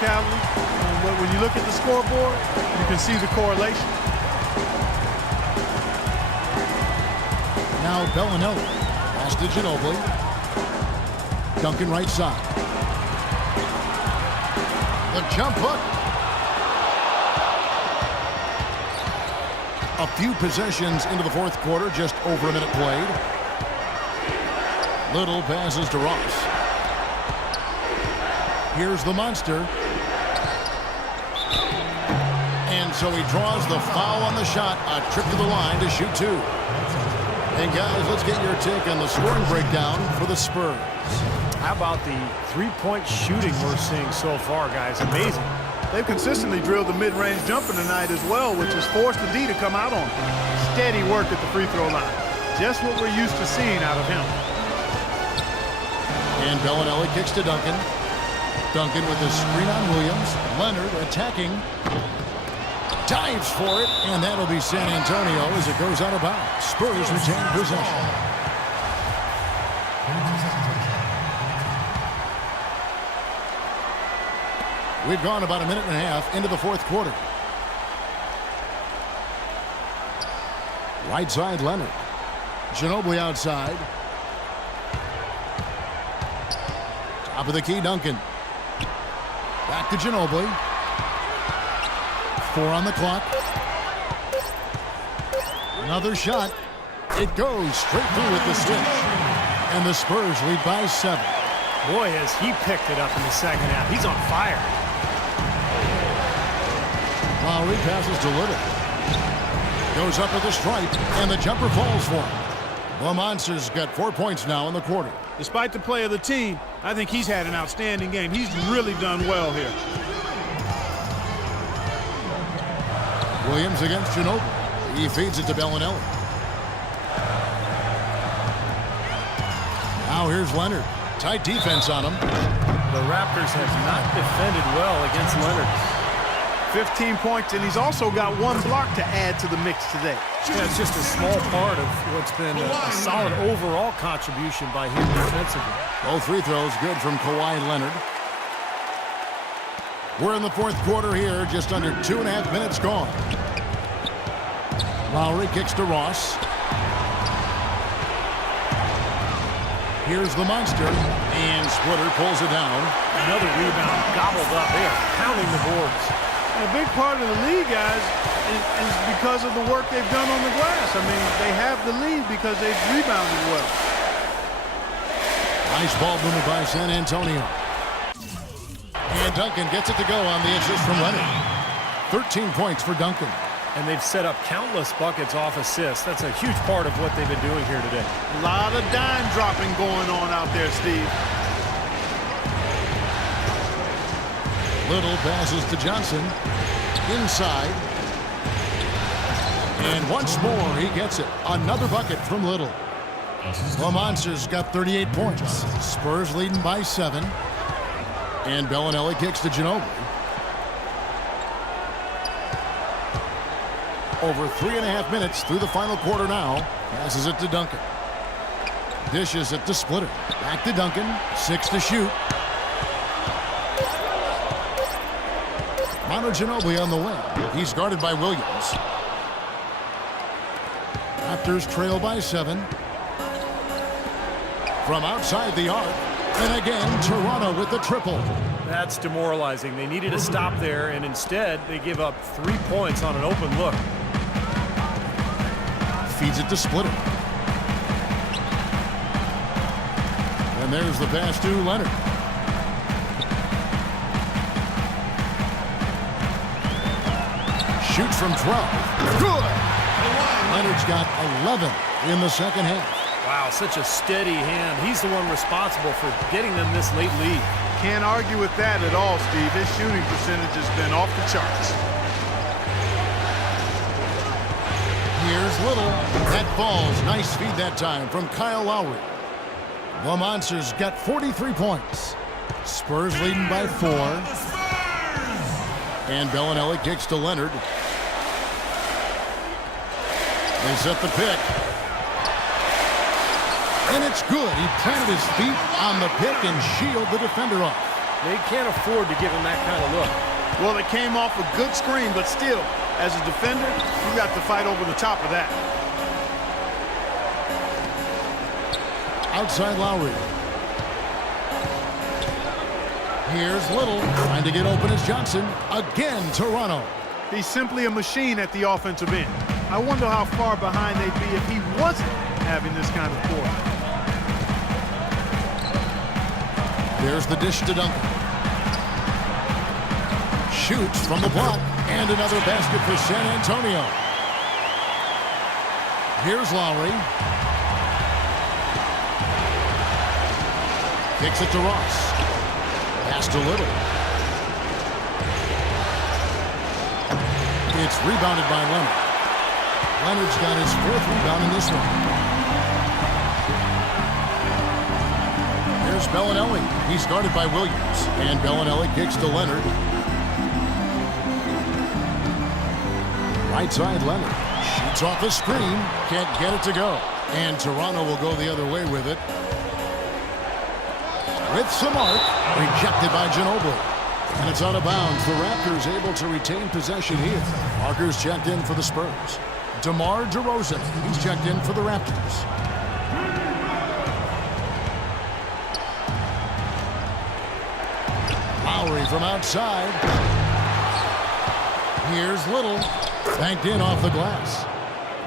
Cavaliers. But when you look at the scoreboard, you can see the correlation. Now Bellinelli. Pass to Ginobili. Duncan right side. The jump hook. A few possessions into the fourth quarter, just over a minute played. Little passes to Ross. Here's the monster. And so he draws the foul on the shot. A trip to the line to shoot two. And guys, let's get your take on the scoring breakdown for the Spurs. How about the three-point shooting we're seeing so far, guys? Amazing. They've consistently drilled the mid-range jumper tonight as well, which has forced the D to come out on them. Steady work at the free throw line. Just what we're used to seeing out of him. And Bellinelli kicks to Duncan. Duncan with the screen on Williams. Leonard attacking. Dives for it, and that'll be San Antonio as it goes out of bounds. Spurs retain possession. We've gone about a minute and a half into the fourth quarter. Right side, Leonard. Ginobili outside. Top of the key, Duncan. Back to Ginobili. 4 on the clock. Another shot. It goes straight through with the switch. And the Spurs lead by 7. Boy, has he picked it up in the second half. He's on fire. Lowry passes to Little. Goes up with a stripe, and the jumper falls for him. The Monsters got 4 points now in the quarter. Despite the play of the team, I think he's had an outstanding game. He's really done well here. Williams against Ginobili. He feeds it to Bellinelli. Now here's Leonard. Tight defense on him. The Raptors have not defended well against Leonard. 15 points, and he's also got 1 block to add to the mix today. Yeah, it's just a small part of what's been a solid overall contribution by him defensively. Both free throws good from Kawhi Leonard. We're in the fourth quarter here, just under 2.5 minutes gone. Lowry kicks to Ross. Here's the monster, and Splitter pulls it down. Another rebound gobbled up. They are pounding the boards. And a big part of the lead, guys, is because of the work they've done on the glass. I mean, they have the lead because they've rebounded well. Nice ball movement by San Antonio. And Duncan gets it to go on the assist from Leonard. 13 points for Duncan. And they've set up countless buckets off assists. That's a huge part of what they've been doing here today. A lot of dime dropping going on out there, Steve. Little passes to Johnson. Inside. And once more, he gets it. Another bucket from Little. The Monsters got 38 points. Spurs leading by 7. And Bellinelli kicks to Ginobili. Over 3.5 minutes through the final quarter now. Passes it to Duncan. Dishes it to Splitter. Back to Duncan. 6 to shoot. Manu Ginobili on the wing. He's guarded by Williams. Raptors trail by 7. From outside the arc. And again, Toronto with the triple. That's demoralizing. They needed to stop there, and instead they give up 3 points on an open look. Feeds it to Splitter. And there's the pass to Leonard. Shoots from 12. Good! Leonard's got 11 in the second half. Wow, such a steady hand. He's the one responsible for getting them this late lead. Can't argue with that at all, Steve. His shooting percentage has been off the charts. Here's Little. That falls. Nice feed that time from Kyle Lowry. The Monsters got 43 points. Spurs leading by 4. And Bellinelli kicks to Leonard. They set the pick. And it's good. He planted his feet on the pick and shielded the defender off. They can't afford to give him that kind of look. Well, it came off a good screen, but still, as a defender, you got to fight over the top of that. Outside Lowry. Here's Little trying to get open as Johnson. Again, Toronto. He's simply a machine at the offensive end. I wonder how far behind they'd be if he wasn't having this kind of quarter. There's the dish to Duncan. Shoots from the block, and another basket for San Antonio. Here's Lowry. Kicks it to Ross. Pass to Little. It's rebounded by Leonard. Leonard's got his 4th rebound in this one. Here's Bellinelli. He's guarded by Williams. And Bellinelli kicks to Leonard. Right side, Leonard. Shoots off the screen. Can't get it to go. And Toronto will go the other way with it. With some arc. Rejected by Ginobili. And it's out of bounds. The Raptors able to retain possession here. Parker's checked in for the Spurs. DeMar DeRozan. He's checked in for the Raptors. Lowry from outside. Here's Little. Banked in off the glass.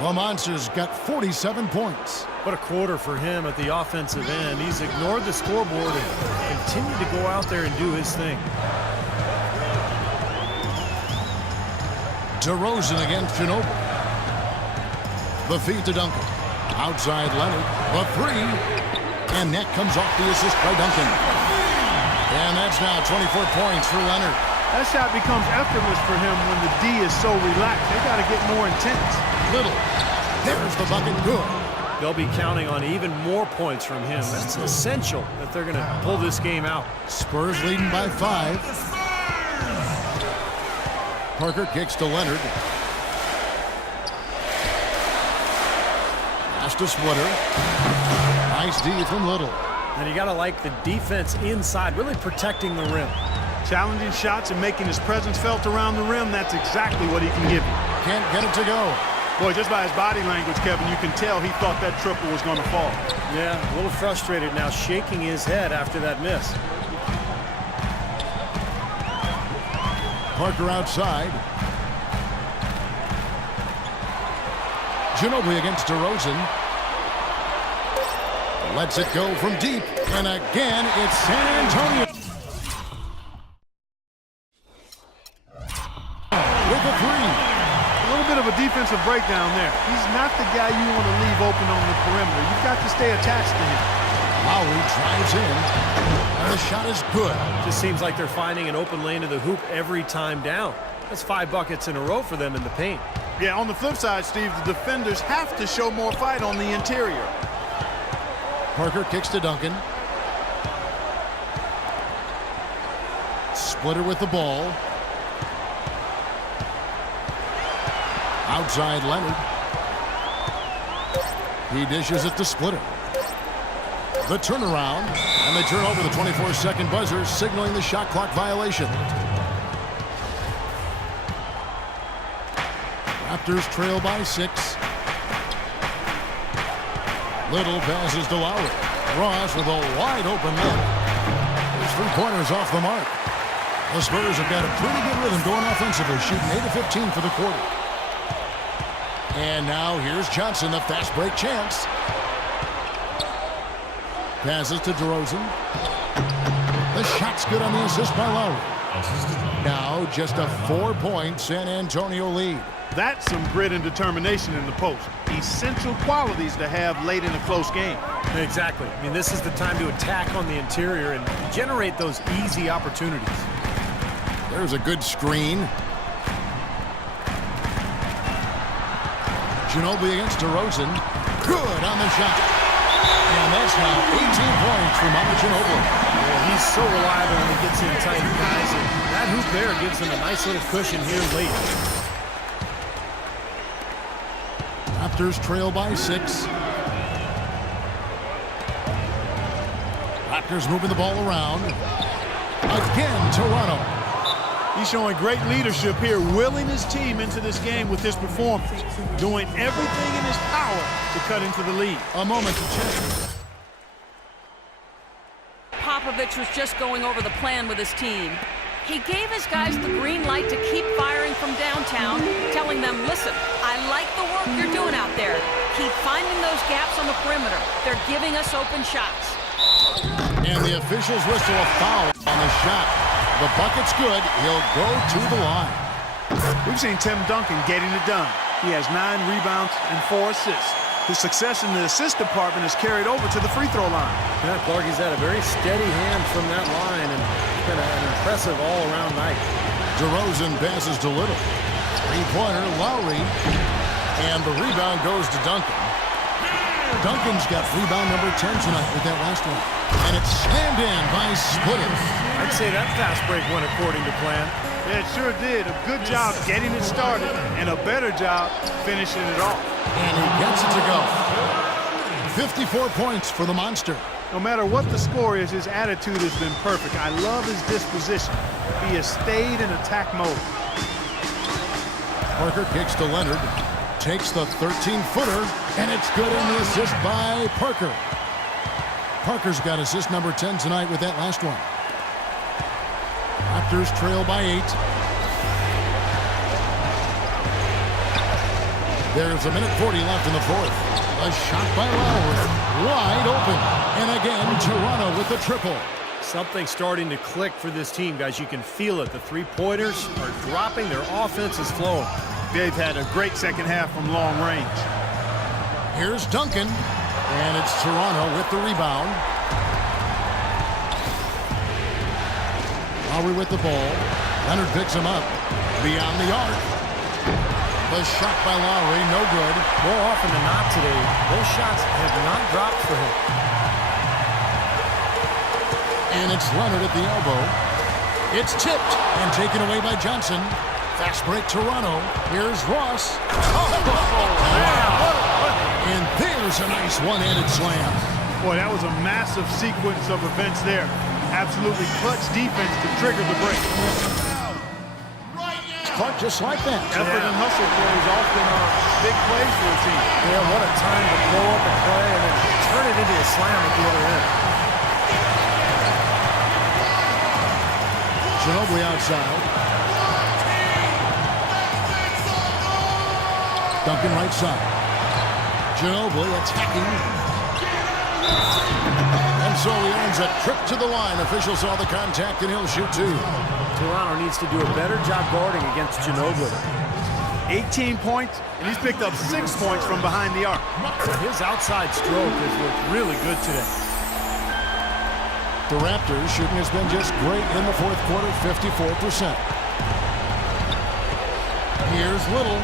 The Monsters got 47 points. What a quarter for him at the offensive end. He's ignored the scoreboard and continued to go out there and do his thing. DeRozan against Ginobili. The feed to Duncan. Outside Leonard. The 3. And that comes off the assist by Duncan. And that's now 24 points for Leonard. That shot becomes effortless for him when the D is so relaxed. They got to get more intense. Little. There's the bucket. Good. They'll be counting on even more points from him. That's essential that they're going to pull this game out. Spurs leading by 5. Parker kicks to Leonard. Pass to Splitter. Nice D from Little. And you got to like the defense inside, really protecting the rim. Challenging shots and making his presence felt around the rim, that's exactly what he can give you. Can't get it to go. Boy, just by his body language, Kevin, you can tell he thought that triple was going to fall. Yeah, a little frustrated now, shaking his head after that miss. Parker outside. Ginobili against DeRozan. Lets it go from deep. And again, it's San Antonio. With a 3. A little bit of a defensive breakdown there. He's not the guy you want to leave open on the perimeter. You've got to stay attached to him. Lowry drives in. And the shot is good. Just seems like they're finding an open lane to the hoop every time down. That's 5 buckets in a row for them in the paint. Yeah, on the flip side, Steve, the defenders have to show more fight on the interior. Parker kicks to Duncan. Splitter with the ball. Outside Leonard. He dishes it to Splitter. The turnaround, and they turn over the 24-second buzzer, signaling the shot clock violation. Raptors trail by 6. Little passes to Lowry. Ross with a wide open look. His 3-pointers off the mark. The Spurs have got a pretty good rhythm going offensively, shooting 8 of 15 for the quarter. And now here's Johnson, the fast break chance. Passes to DeRozan. The shot's good on the assist by Lowry. Now just a 4-point San Antonio lead. That's some grit and determination in the post. Essential qualities to have late in a close game. Exactly. I mean, this is the time to attack on the interior and generate those easy opportunities. There's a good screen. Ginobili against DeRozan. Good on the shot. And that's now 18 points for Manu Ginobili. Yeah, he's so reliable when he gets in tight, guys. And that hoop there gives him a nice little cushion here late. Raptors trail by 6. Raptors moving the ball around. Again, Toronto. He's showing great leadership here, willing his team into this game with his performance, doing everything in his power to cut into the lead. A moment to check. Popovich was just going over the plan with his team. He gave his guys the green light to keep firing from downtown, telling them, listen, I like the work you're doing out there. Keep finding those gaps on the perimeter. They're giving us open shots. And the officials whistle a foul on the shot. The bucket's good. He'll go to the line. We've seen Tim Duncan getting it done. He has 9 rebounds and 4 assists. His success in the assist department is carried over to the free throw line. Yeah, Clarkie's had a very steady hand from that line, and it's been an impressive all-around night. DeRozan passes to Little. Three-pointer, Lowry. And the rebound goes to Duncan. Duncan's got rebound number 10 tonight with that last one. And it's slammed in by Splitter. I'd say that fast break went according to plan. Yeah, it sure did. A good job getting it started and a better job finishing it off. And he gets it to go. 54 points for the Monster. No matter what the score is, his attitude has been perfect. I love his disposition. He has stayed in attack mode. Parker kicks to Leonard. Takes the 13-footer, and it's good in the assist by Parker. Parker's got assist number 10 tonight with that last one. Raptors trail by 8. There's a minute 40 left in the fourth. A shot by Lowry. Wide open. And again, Toronto with the triple. Something's starting to click for this team, guys. You can feel it. The three-pointers are dropping. Their offense is flowing. They've had a great second half from long range. Here's Duncan. And it's Toronto with the rebound. Lowry with the ball. Leonard picks him up. Beyond the arc. The shot by Lowry, no good. More often than not today, those shots have not dropped for him. And it's Leonard at the elbow. It's tipped and taken away by Johnson. Fast break Toronto. Here's Ross. And there's a nice one-handed slam. Boy, that was a massive sequence of events there. Absolutely clutch defense to trigger the break. Clark just like that. Effort and hustle plays often are big plays for a team. Yeah, what a time to blow up a play and then turn it into a slam at the other end. Ginobili outside. Duncan right side. Ginobili attacking. And so he earns a trip to the line. Officials saw the contact and he'll shoot 2. Toronto needs to do a better job guarding against Ginobili. 18 points, and he's picked up 6 points from behind the arc. His outside stroke has looked really good today. The Raptors shooting has been just great in the fourth quarter, 54%. Here's Little.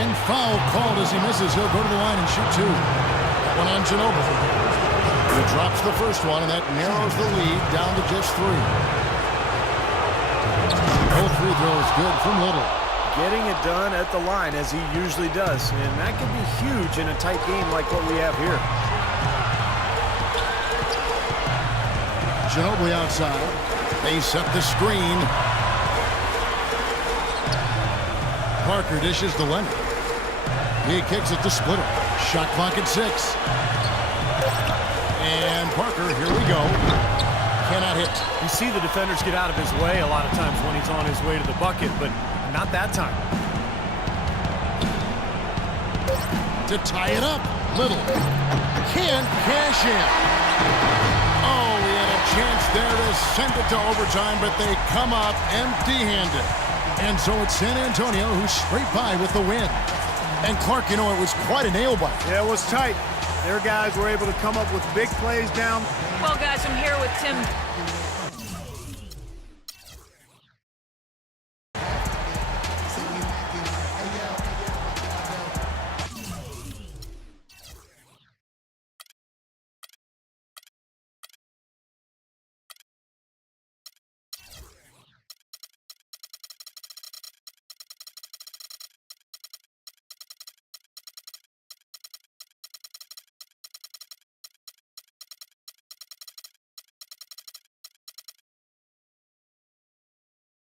And foul called as he misses. He'll go to the line and shoot 2. That one on Ginobili. He drops the first one, and that narrows the lead down to just 3. Both free throws good from Little. Getting it done at the line as he usually does. And that could be huge in a tight game like what we have here. Ginobili outside. They set the screen. Parker dishes to Leonard. He kicks it to Splitter. Shot clock at 6. And Parker, here we go. Cannot hit. You see the defenders get out of his way a lot of times when he's on his way to the bucket, but not that time. To tie it up. Little. Can't cash in. Oh, we had a chance there to send it to overtime, but they come up empty-handed. And so it's San Antonio who's straight by with the win. And Clark, you know, it was quite a nail-biter. Yeah, it was tight. Their guys were able to come up with big plays down. Well, guys, I'm here with Tim